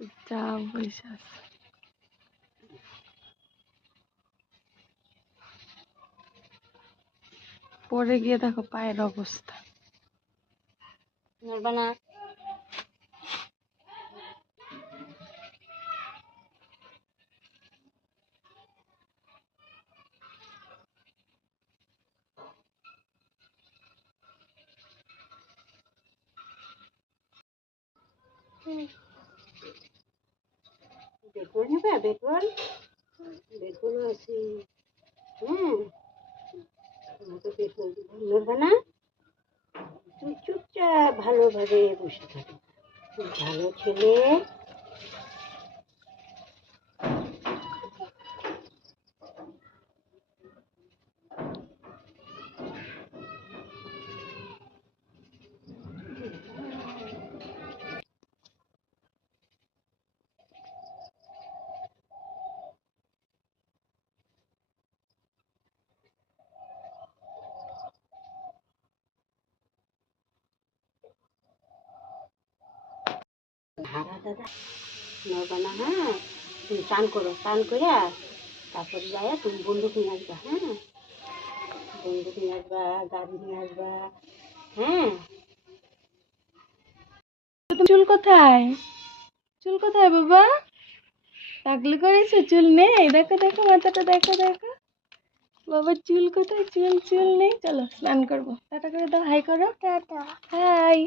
চুপচাপ বসে আছে। পরে গিয়ে দেখো পায়ের অবস্থা। নড়বা না। বেগুন নেবে? বেগুন বেগুন আছে। হ্যাঁ, তোমাকে বেগুন নড়বা না। তুমি চুপচাপ ভালোভাবে বসে থাকো। ভালো ছেলে। হারা দাদা নড়বা না। হ্যাঁ, তুমি চান করো, চান করে তারপরে যাইয়া তুমি বন্দুক নিয়ে আসবা। হ্যাঁ, বন্দুক নিয়ে আসবা, গাড়ি নিয়ে আসবা। হ্যাঁ, চুল কোথায়? চুল কোথায় বাবা? পাগলি করেছো? চুল নেই? দেখো দেখো মাথাটা দেখো দেখো। বাবা চুল কোথায়? চুল চুল নেই। চলো স্নান করবো। টাটা করে দাও, হাই করো। Tata, high.